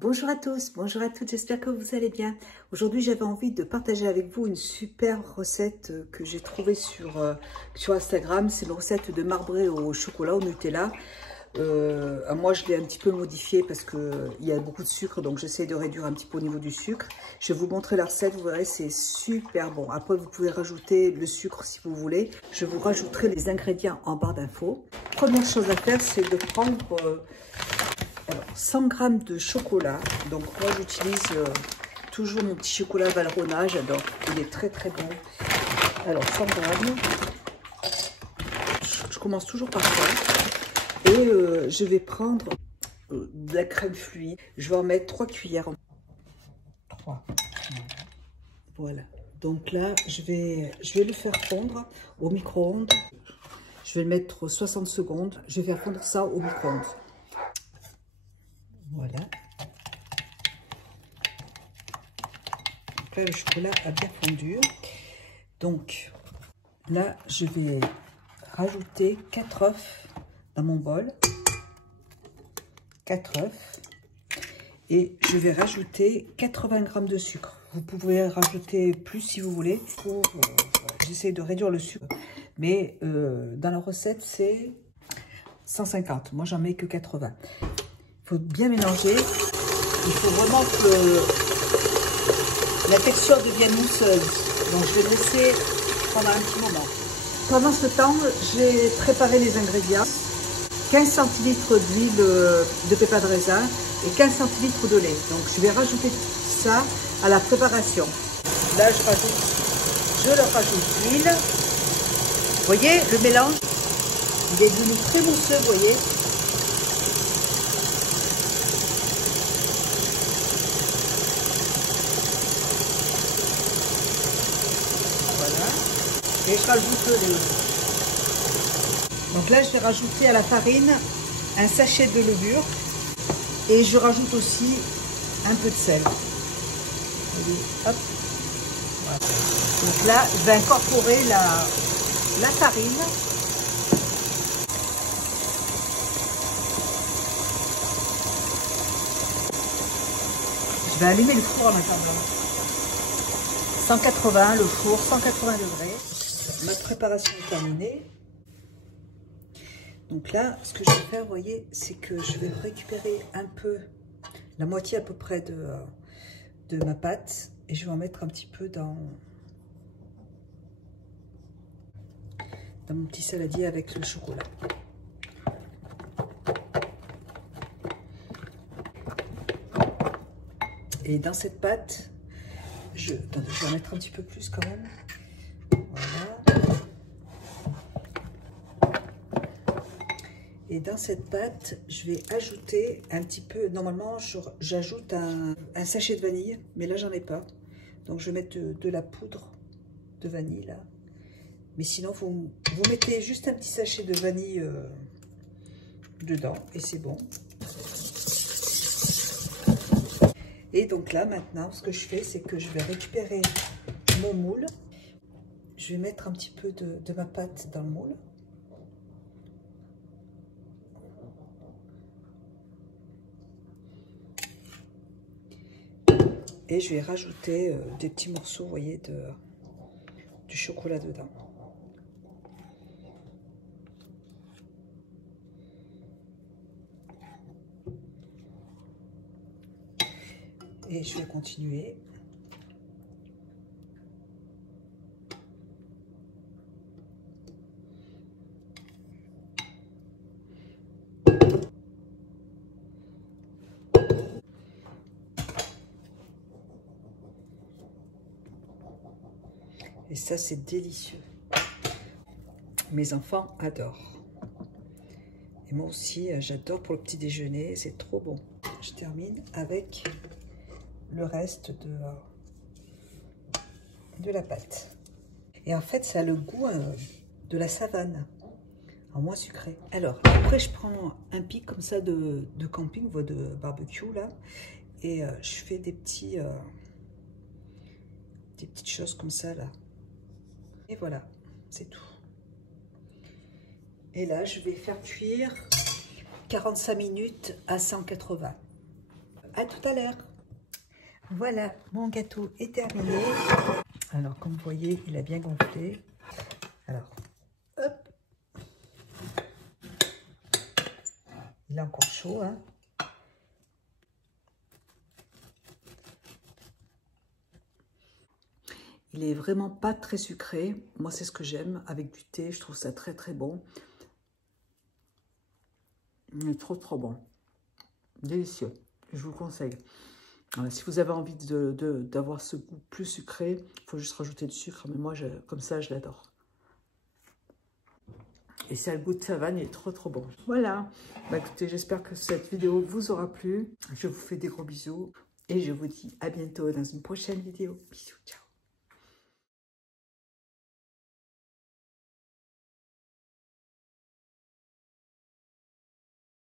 Bonjour à tous, bonjour à toutes, j'espère que vous allez bien. Aujourd'hui, j'avais envie de partager avec vous une super recette que j'ai trouvée sur Instagram. C'est une recette de marbré au chocolat, au Nutella. Moi, je l'ai un petit peu modifiée parce qu'il y a beaucoup de sucre, donc j'essaie de réduire un petit peu au niveau du sucre. Je vais vous montrer la recette, vous verrez, c'est super bon. Après, vous pouvez rajouter le sucre si vous voulez. Je vous rajouterai les ingrédients en barre d'infos. Première chose à faire, c'est de prendre... Alors, 100 g de chocolat. Donc moi j'utilise toujours mon petit chocolat Valrhona, j'adore, il est très très bon. Alors 100 g, je commence toujours par ça. Et je vais prendre de la crème fluide, je vais en mettre 3 cuillères. 3. Voilà, donc là je vais le faire fondre au micro-ondes. Je vais le mettre 60 secondes, je vais faire fondre ça au micro-ondes. Voilà. Donc là, le chocolat a bien fondu. Donc là, je vais rajouter 4 œufs dans mon bol. 4 œufs. Et je vais rajouter 80 g de sucre. Vous pouvez rajouter plus si vous voulez. J'essaie de réduire le sucre. Mais dans la recette, c'est 150. Moi, j'en mets que 80. Il faut bien mélanger. Il faut vraiment que la texture devienne mousseuse. Donc je vais le laisser pendant un petit moment. Pendant ce temps, j'ai préparé les ingrédients. 15 centilitres d'huile de pépins de raisin et 15 centilitres de lait. Donc je vais rajouter ça à la préparation. Là, je leur rajoute l'huile. Vous voyez, le mélange, il est devenu très mousseux, vous voyez. Et je rajoute les œufs. Donc là, je vais rajouter à la farine un sachet de levure. Et je rajoute aussi un peu de sel. Hop. Voilà. Donc là, je vais incorporer la farine. Je vais allumer le four en attendant. 180, le four, 180 degrés. Ma préparation est terminée. Donc là, ce que je vais faire, vous voyez, c'est que je vais récupérer un peu, la moitié à peu près de ma pâte. Et je vais en mettre un petit peu dans mon petit saladier avec le chocolat. Et dans cette pâte, attendez, je vais en mettre un petit peu plus quand même. Voilà. Et dans cette pâte, je vais ajouter un petit peu, normalement j'ajoute un sachet de vanille, mais là j'en ai pas. Donc je vais mettre de la poudre de vanille là. Mais sinon, vous mettez juste un petit sachet de vanille dedans et c'est bon. Et donc là, maintenant, ce que je fais, c'est que je vais récupérer mon moule. Je vais mettre un petit peu de ma pâte dans le moule. Et je vais rajouter des petits morceaux, vous voyez, du chocolat dedans. Et je vais continuer. Et ça, c'est délicieux. Mes enfants adorent. Et moi aussi, j'adore pour le petit déjeuner. C'est trop bon. Je termine avec le reste de la pâte. Et en fait, ça a le goût de la savane, en moins sucré. Alors, après, je prends un pic comme ça de camping, ou de barbecue, là. Et je fais des petites choses comme ça, là. Et voilà, c'est tout. Et là, je vais faire cuire 45 minutes à 180. à tout à l'heure. Voilà, mon gâteau est terminé. Alors, comme vous voyez, il a bien gonflé. Alors, hop. Il est encore chaud, hein. Il est vraiment pas très sucré. Moi, c'est ce que j'aime. Avec du thé, je trouve ça très, très bon. Il est trop, trop bon. Délicieux. Je vous le conseille. Voilà, si vous avez envie d'avoir ce goût plus sucré, il faut juste rajouter du sucre. Mais moi, comme ça, je l'adore. Et ça a le goût de savane, il est trop, trop bon. Voilà. Bah, écoutez, j'espère que cette vidéo vous aura plu. Je vous fais des gros bisous. Et je vous dis à bientôt dans une prochaine vidéo. Bisous, ciao.